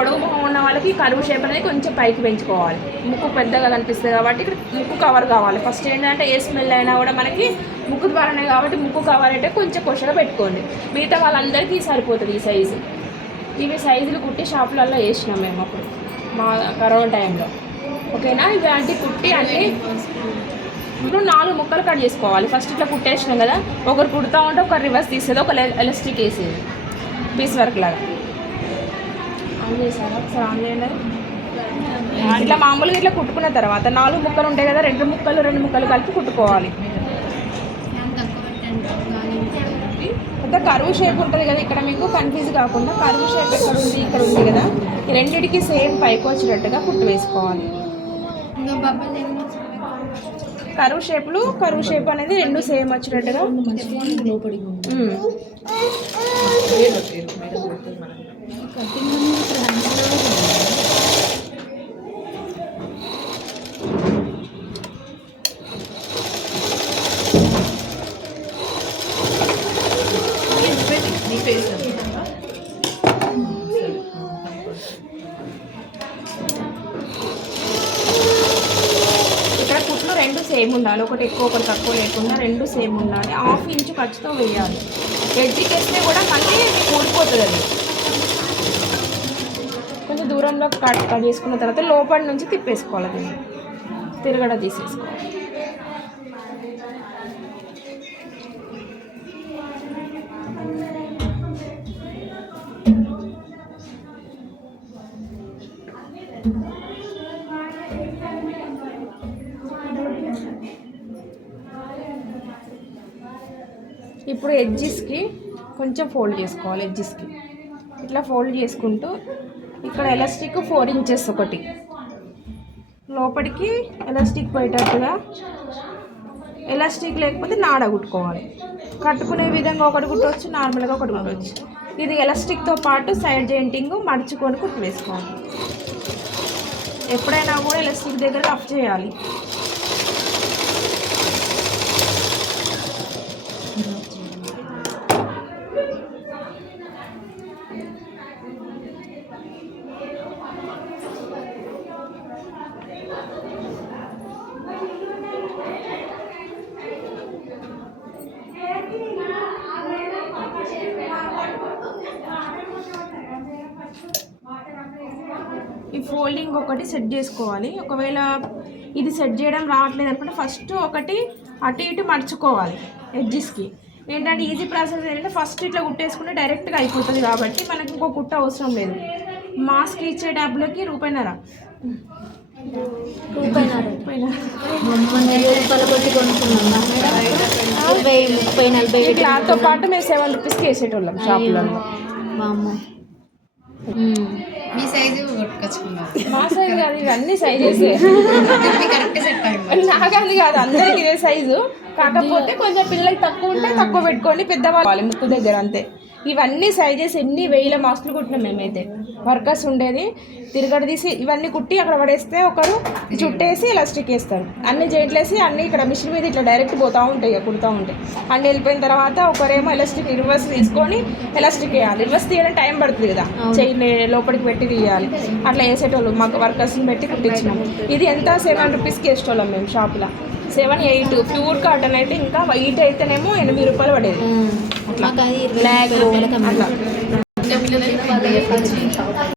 పొడవు మొహం ఉన్న వాళ్ళకి కరువు షేప్ అనేది కొంచెం పైకి పెంచుకోవాలి. ముక్కు పెద్దగా కనిపిస్తుంది కాబట్టి ఇక్కడ ముక్కు కవర్ కావాలి. ఫస్ట్ ఏంటంటే ఏ స్మెల్ అయినా కూడా మనకి ముక్కు ద్వారానే కాబట్టి ముక్కు కవర్ అంటే కొంచెం కొషగా పెట్టుకోండి. మిగతా వాళ్ళందరికీ సరిపోతుంది ఈ సైజు. ఇవి సైజులు కుట్టి షాపులలో వేసినాం మేము అప్పుడు మా కరోనా టైంలో. ఓకేనా? ఇవి అంటే కుట్టి అన్నీ ఇప్పుడు 4 ముక్కలు కట్ చేసుకోవాలి. ఫస్ట్ ఇట్లా కుట్టేసినాం కదా, ఒకరు కుడతా ఉంటే ఒకరు రివర్స్ తీసేది, ఒక ఎలాస్టిక్ వేసేది పీస్ వర్క్ లాగా. ఆన్ చేసారా ఒకసారి? ఆన్ చేయండి. ఇట్లా మామూలుగా ఇట్లా కుట్టుకున్న తర్వాత 4 ముక్కలు ఉంటాయి కదా, 2 ముక్కలు కలిపి కుట్టుకోవాలి. అంత కరువు షేప్ ఉంటుంది కదా, ఇక్కడ మీకు కన్ఫ్యూజ్ కాకుండా కరువు షేప్ ఎక్కడ ఉంది, ఇక్కడ ఉంది కదా, ఈ రెండింటికి సేమ్ పైకి వచ్చినట్టుగా కుట్టు వేసుకోవాలి. కరువు షేప్ అనేది 2 సేమ్ వచ్చినట్టుగా. రెండు సేమ్ ఉండాలి, ఒకటి ఎక్కువ ఒకటి తక్కువ లేకుండా 2 సేమ్ ఉండాలి. 1/2 ఇంచు ఖర్చుతో వేయాలి. ఎడ్జికి వేస్తే కూడా మళ్ళీ ఊడిపోతుంది. అది కొంచెం దూరంలో కట్ చేసుకున్న తర్వాత లోపల నుంచి తిప్పేసుకోవాలి. దీన్ని తిరగడ తీసేసుకోవాలి. ఇప్పుడు ఎడ్జెస్కి కొంచెం ఫోల్డ్ చేసుకోవాలి. ఎడ్జెస్కి ఇట్లా ఫోల్డ్ చేసుకుంటూ ఇక్కడ ఎలాస్టిక్ 4 ఇంచెస్ ఒకటి లోపలికి ఎలాస్టిక్ పోయేటట్టుగా, ఎలాస్టిక్ లేకపోతే నాడ కుట్టుకోవాలి. కట్టుకునే విధంగా ఒకటి కుట్టవచ్చు, నార్మల్గా ఒకటి కుట్టవచ్చు. ఇది ఎలాస్టిక్తో పాటు సైడ్ జాయింటింగ్ మడుచుకొని కుట్టు వేసుకోవాలి. ఎప్పుడైనా కూడా ఎలాస్టిక్ దగ్గర రఫ్ చేయాలి. ఈ ఫోల్డింగ్ ఒకటి సెట్ చేసుకోవాలి. ఒకవేళ ఇది సెట్ చేయడం రావట్లేదు అనుకుంటే ఫస్ట్ ఒకటి అటు ఇటు మడుచుకోవాలి. ఎడ్జెస్కి ఏంటంటే ఈజీ ప్రాసెస్ ఏంటంటే ఫస్ట్ ఇట్లా కుట్టేసుకుంటే డైరెక్ట్గా అయిపోతుంది కాబట్టి మనకి ఇంకో కుట్ట అవసరం లేదు. మాస్క్ ఇచ్చే డబ్బులకి రూపాయిన్నర క్లాత్తో పాటు మేము 7 రూపీస్కి వేసేటోళ్ళం షాపులలో. మీ సైజు కొట్టుకొచ్చుకున్నాం. మా సైజు కాదు, ఇవన్నీ సైజెస్ నాకది కాదు, అందరికి ఇదే సైజు. కాకపోతే కొంచెం పిల్లలకి తక్కువ ఉంటే తక్కువ పెట్టుకోండి, పెద్దవాళ్ళు ముక్కు దగ్గర అంతే. ఇవన్నీ సైజెస్ ఎన్ని వేల మాస్కులు కుట్టినాం మేమైతే. వర్కర్స్ ఉండేది, తిరగడ తీసి ఇవన్నీ కుట్టి అక్కడ పడేస్తే ఒకరు చుట్టేసి ఎలాస్టిక్ వేస్తారు. అన్ని జైట్లేసి అన్నీ ఇక్కడ మిషన్ మీద ఇట్లా డైరెక్ట్ పోతూ ఉంటాయి, కుడుతూ ఉంటాయి. అన్నీ వెళ్ళిపోయిన తర్వాత ఒకరేమో ఎలాస్టిక్ రివర్స్ తీసుకొని ఎలాస్టిక్ వేయాలి. రివర్స్ తీయడం టైం పడుతుంది కదా, చెయ్యి లోపలికి పెట్టి తీయాలి. అట్లా వేసేటోళ్ళు మాకు వర్కర్స్ని పెట్టి కుట్టించినాం. ఇది ఎంత 7 రూపీస్కి వేసేటోళ్ళం మేము షాప్లో. 7, 8 ప్యూర్ కాటన్ అయితే ఇంకా వైట్ అయితేనేమో 8 రూపాయలు పడేది. అట్లా బ్లాక్ అట్లా